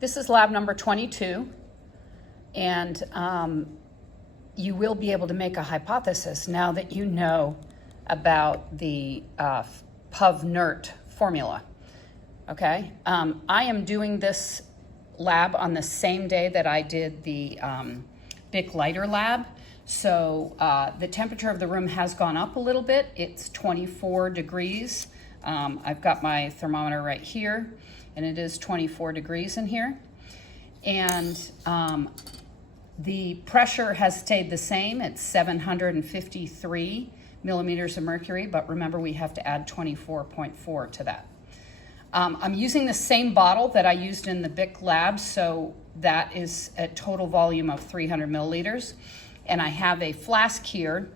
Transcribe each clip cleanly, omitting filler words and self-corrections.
This is lab number 22, and you will be able to make a hypothesis now that you know about the PUV-NERT formula, okay? I am doing this lab on the same day that I did the Bic lighter lab. So the temperature of the room has gone up a little bit. It's 24 degrees. I've got my thermometer right here, and it is 24 degrees in here. And the pressure has stayed the same. It's 753 millimeters of mercury, but remember we have to add 24.4 to that. I'm using the same bottle that I used in the Bic lab, so that is a total volume of 300 milliliters. And I have a flask here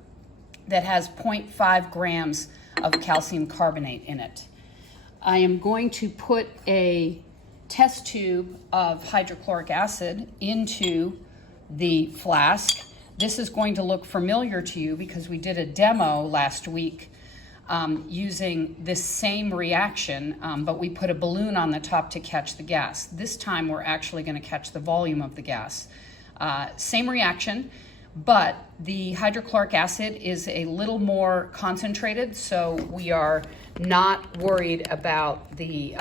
that has 0.5 grams of calcium carbonate in it. I am going to put a test tube of hydrochloric acid into the flask. This is going to look familiar to you because we did a demo last week using this same reaction, but we put a balloon on the top to catch the gas. This time we're actually going to catch the volume of the gas. Same reaction, but the hydrochloric acid is a little more concentrated, so we are not worried about the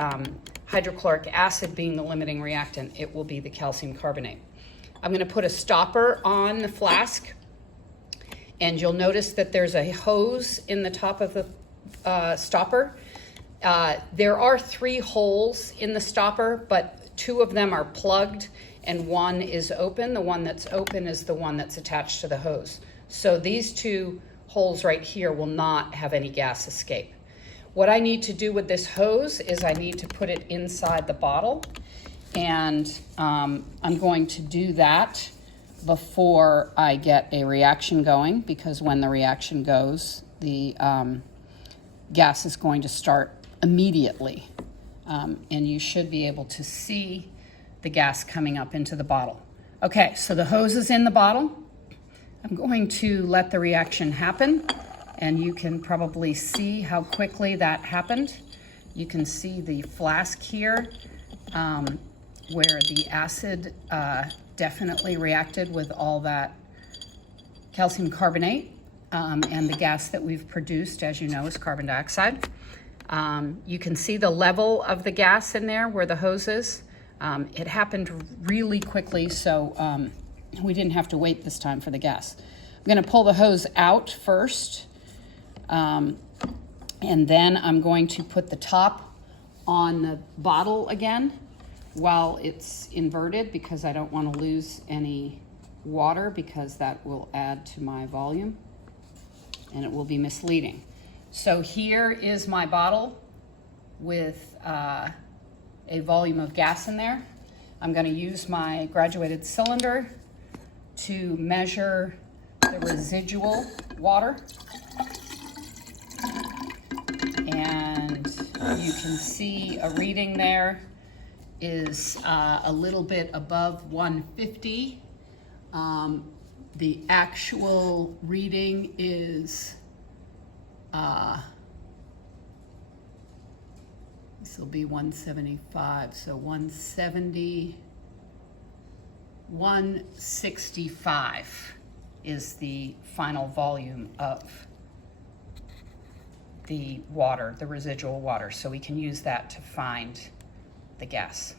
hydrochloric acid being the limiting reactant. It will be the calcium carbonate. I'm going to put a stopper on the flask, and you'll notice that there's a hose in the top of the stopper. There are 3 holes in the stopper, but 2 of them are plugged and 1 is open. The one that's open is the one that's attached to the hose. So these 2 holes right here will not have any gas escape. What I need to do with this hose is I need to put it inside the bottle, and I'm going to do that before I get a reaction going, because when the reaction goes, the gas is going to start immediately. And you should be able to see the gas coming up into the bottle. Okay, so the hose is in the bottle. I'm going to let the reaction happen, and you can probably see how quickly that happened. You can see the flask here where the acid definitely reacted with all that calcium carbonate, and the gas that we've produced, as you know, is carbon dioxide. You can see the level of the gas in there where the hose is. It happened really quickly, so we didn't have to wait this time for the gas. I'm going to pull the hose out first, and then I'm going to put the top on the bottle again while it's inverted, because I don't want to lose any water, because that will add to my volume and it will be misleading. So here is my bottle with a volume of gas in there. I'm going to use my graduated cylinder to measure the residual water, and you can see a reading there is a little bit above 150. The actual reading is this will be 175, so 170, 165 is the final volume of the water, the residual water. So we can use that to find the gas.